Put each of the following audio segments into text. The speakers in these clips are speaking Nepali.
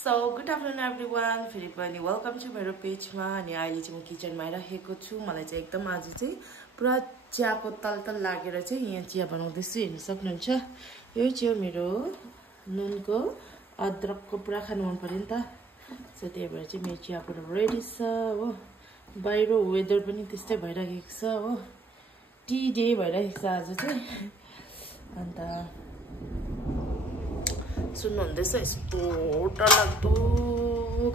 So good afternoon everyone. फेरि पनि वेलकम टु मेरो पेजमा अनि अहिले चाहिँ म किचनमा आइराखेको छु। मलाई चाहिँ एकदम आज चाहिँ पुरा चियाको तलतल लागेर चाहिँ यहाँ चिया बनाउँदैछु। हेर्न सक्नुहुन्छ। यो चाहिँ मेरो नुनको अदरकको पुरा खानु मन पर्यो नि त। सो त्यही भएर चाहिँ मेरो चिया पुरा रेडी छ हो। बाहिर वेदर पनि त्यस्तै भइरहेको छ हो। टी डे भइरहेको छ आज चाहिँ। अन्त सुन्नुहुँदैछ यस्तो डरलाग्दो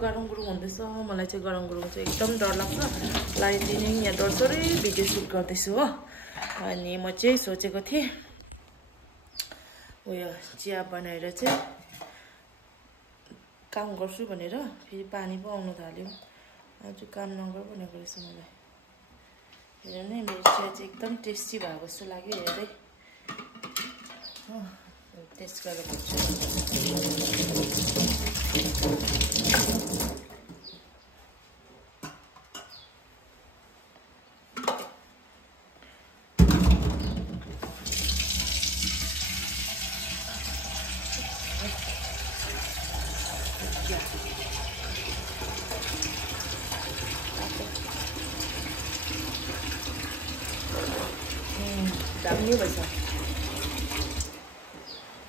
गरम गुरुङ हुँदैछ। मलाई चाहिँ गरम गुरुङ चाहिँ एकदम डर लाग्छ। लाइटली नै यहाँ डरसरै भिडियो सुट गर्दैछु हो। अनि म चाहिँ सोचेको थिएँ उयो चिया बनाएर चाहिँ काम गर्छु भनेर फेरि पानी पो आउनु थाल्यो। आज काम नगर भनेको रहेछ मलाई। हेर नै मेरो चिया चाहिँ एकदम टेस्टी भएको जस्तो लाग्यो हेर्दै। टेस्ट गरेर भन्छु। दामी भएछ।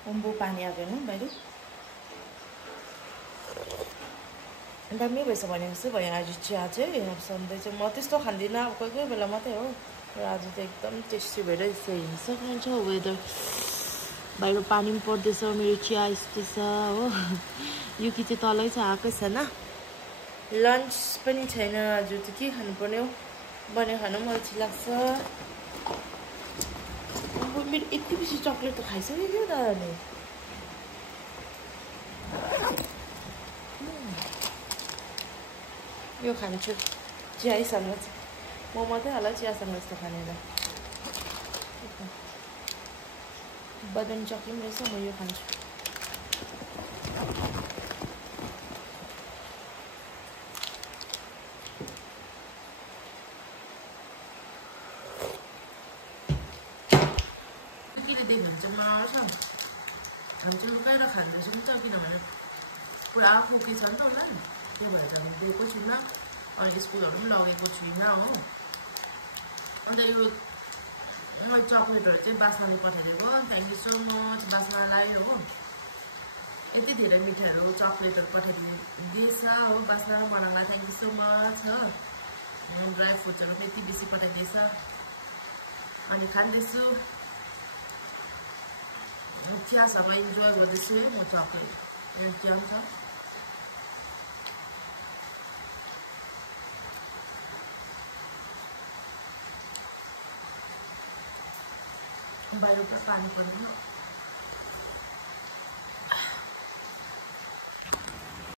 अम्बो पानी आएको होइन बाहिर। दामी भएछ भनेको जस्तो भयो आज चिया चाहिँ। अब सधैँ चाहिँ म त्यस्तो खाँदिनँ, अब कोही कोही बेला मात्रै हो। र आज चाहिँ एकदम टेस्टी भइरहेछ। हेर्न सक्नुहुन्छ वेदर। बाहिर पानी पनि पर्दैछ। मेरो चिया यस्तो छ हो। युकी चाहिँ तलै छ, आएकै छैन। लन्च पनि छैन आज। चाहिँ के खानुपर्ने हो बने खानु पनि अल्छी लाग्छ। मेरो यति बेसी चक्लेट त खाइसक्यो क्या दादाले। यो खान्छु चियासँग चाहिँ। म मात्रै होला चियासँग यस्तो खानेर। बदाम चक्की पनि रहेछ। म यो खान्छु। खान्छु लुकाएर खाँदैछु नि त, किनभने पुरा खोकी छ नि त उसलाई। त्यो भएर हामी दिएको छुइनँ। अहिले स्कुलहरू पनि लगेको छुइनँ हो। अन्त यो चक्लेटहरू चाहिँ बासनाले पठाइदिएको। थ्याङ्क यू सो मच बासनालाई हो। यति धेरै मिठाईहरू चक्लेटहरू पठाइदिएछ हो बासना बनाउँदा। थ्याङ्क यू सो मच हो। ड्राई फ्रुट्सहरू पनि यति बेसी पठाइदिएछ। अनि खाँदैछु चियासँग इन्जोय गर्दैछु है म चक्लेट। यहाँ चिया पनि छ। बाहिर पुरा पानी पर्दैन।